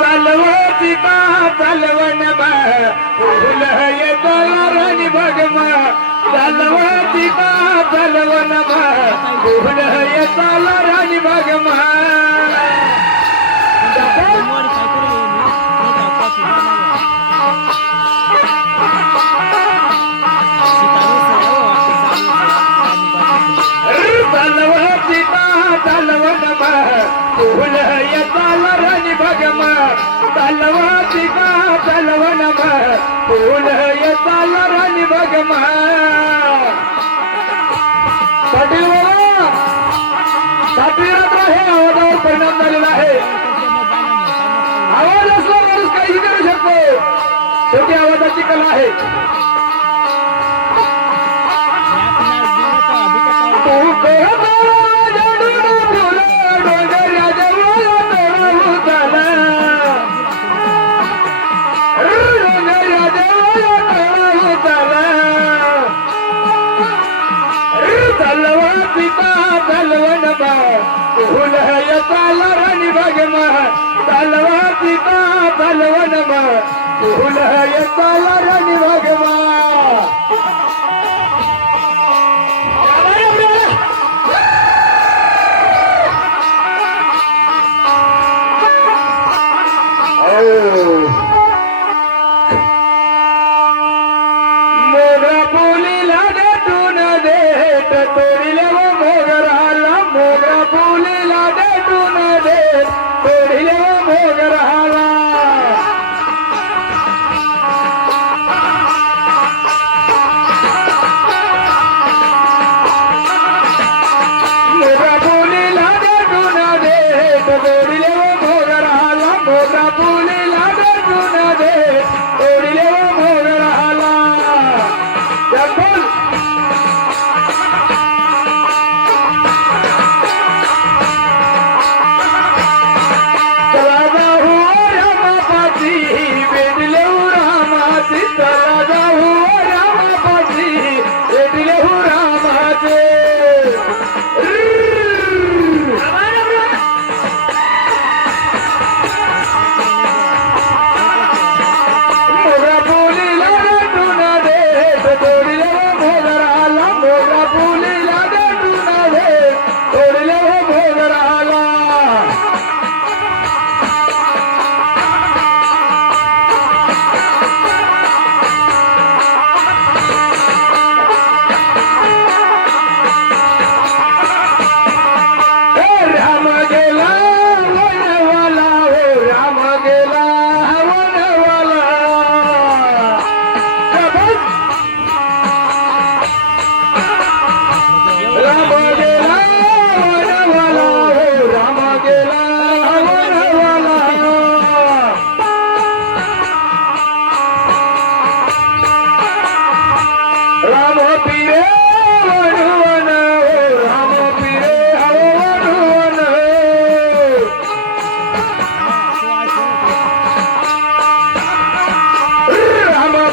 चालवती का चालवण बा. फुल राणी भगमा चालवती का चालवण बा. फुल येतो भगमा चालवती का चालवण बा फुल येतो राणी पाटील बाबा हे आवाजावर परिणाम झालेला आहे. आवाज असला माणूस काहीही करू शकतो. शेवटी आवाजाची कला आहे. तू कहतो तलवा पिता तलवन बा फुल येताल राणी भगमा। तलवा पिता तलवन बा फुल येताल राणी भगमा। যাবে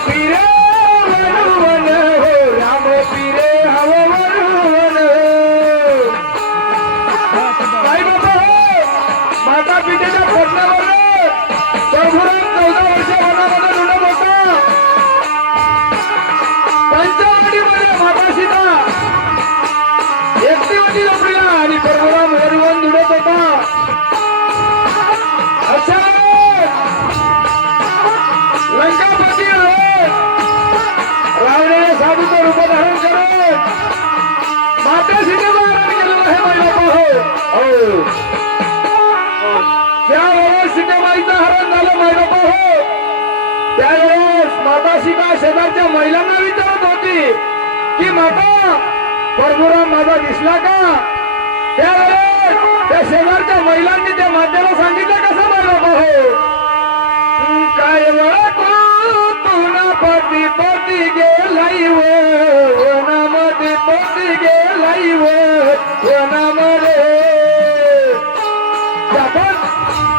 பிறவனும் हो. हो त्यावेळेस सीतेबाईचं हरण झालं महिला हो त्यावेळेस माता सीता शेजारच्या महिलांना विचारत होती की माता परशुराम माझा दिसला का? त्यावेळेस त्या शेजारच्या महिलांनी त्या मातेला सांगितलं कसं महिला हो काय वळखू तुला पती पती गेलाई वनामध्ये पती गेलाई वनामध्ये आपण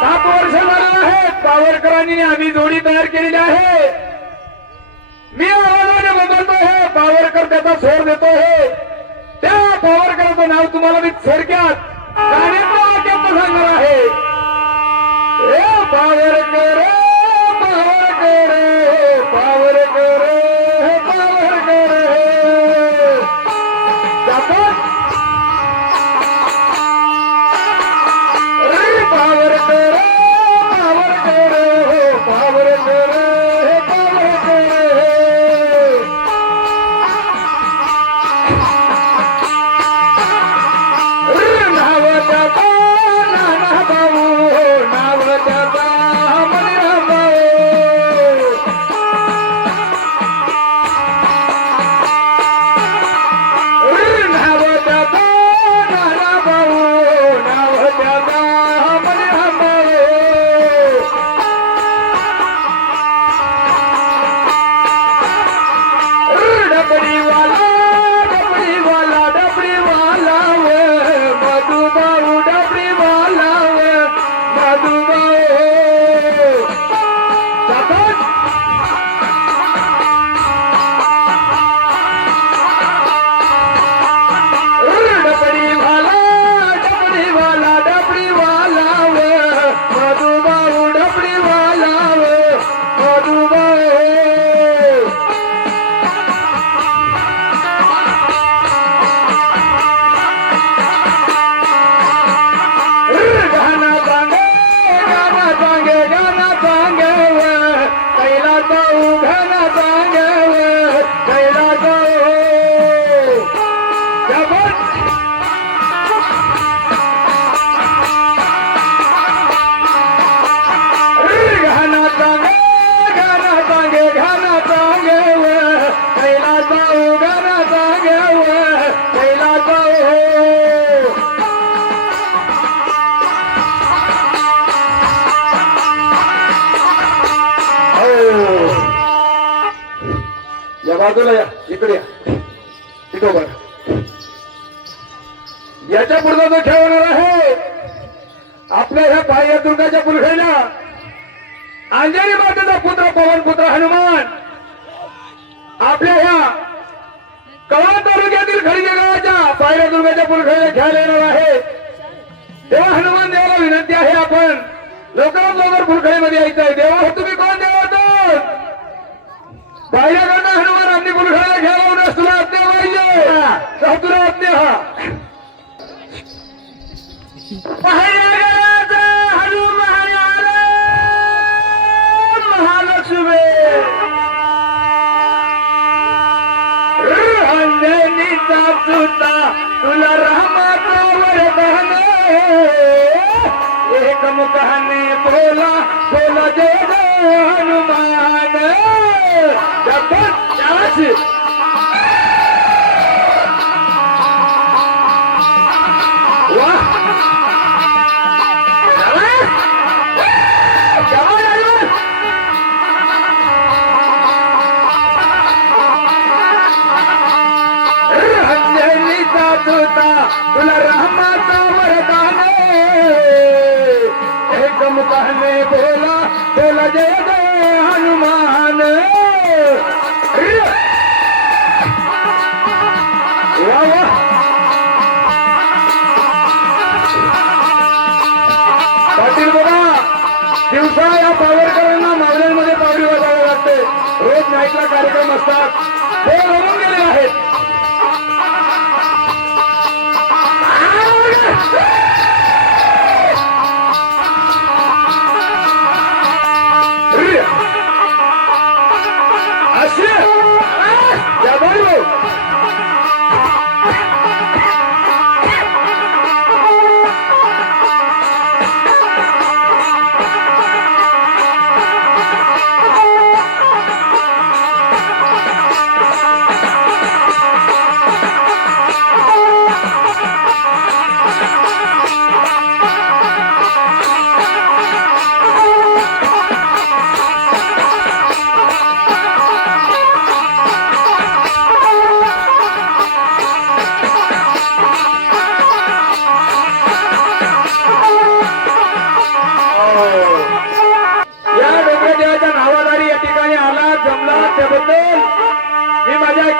सात वर्ष झाले पावरकरांनी आम्ही जोडी तयार केलेली आहे. मी आवाजाने बदलतो हे पावरकर त्याचा स्वर देतो हे. त्या पावरकराचं नाव तुम्हाला मी थोडक्यात सांगणार आहे. पावरकर. মধুমা बाजूला या. इकडे या. इथं बघा याच्या पुढचा जो खेळ होणार आहे आपल्या ह्या बाह्य दुर्गाच्या पुलखेला अंजनी मातेचा पुत्र पवन पुत्र हनुमान आपल्या ह्या कळवा तालुक्यातील खडगे गावाच्या बाह्य दुर्गाच्या पुलखेला खेळायला येणार आहे. तेव्हा हनुमान देवाला विनंती आहे आपण लवकरात लवकर फुलखेळीमध्ये यायचं आहे. देवा तुम्ही कोण देवा होतो हनुमान हनुमानांनी फुलखेळा खेळवण्यास तुला आज्ञा पाहिजे तुला आज्ञा हा. महालक्ष्मी. तुला रामाचा वरदान एक मुखाने बोला बोला जय जय हनुमान। जय जय हनुमान वा वा पाटील बघा दिवसा या पावरकरांना वाजावे लागते रोज नाईटला कार्यक्रम असतात हे होऊन आहेत Brasil! Trabalho!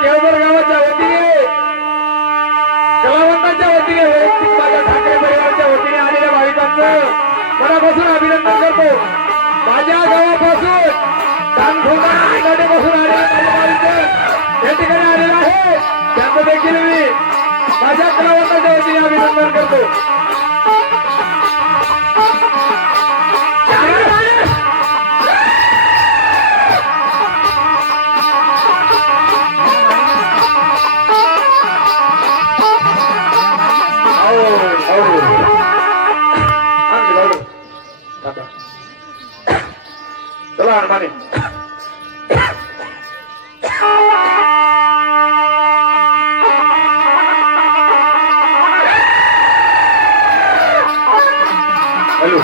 केळबर गावाच्या वतीने कलावंतांच्या वतीने वैयक्तिक माझ्या ठाकरे परिवाराच्या वतीने आलेल्या भाविकांचं मनापासून अभिनंदन करतो. माझ्या गावापासून दानखोपासून आलेल्या माझ्या भाविक या ठिकाणी आलेला आहे. त्यांचं देखील मी माझ्या कलावंताच्या वतीने अभिनंदन करतो.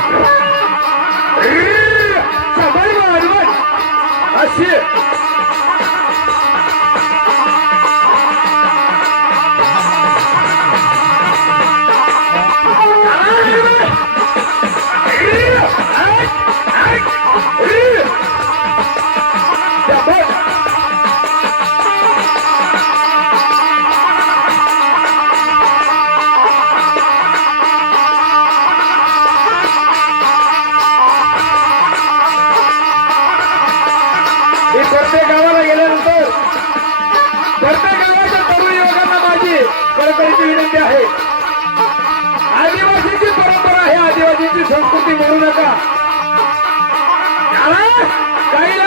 हॅलो सांभाळ संस्कृती म्हणू नका. काही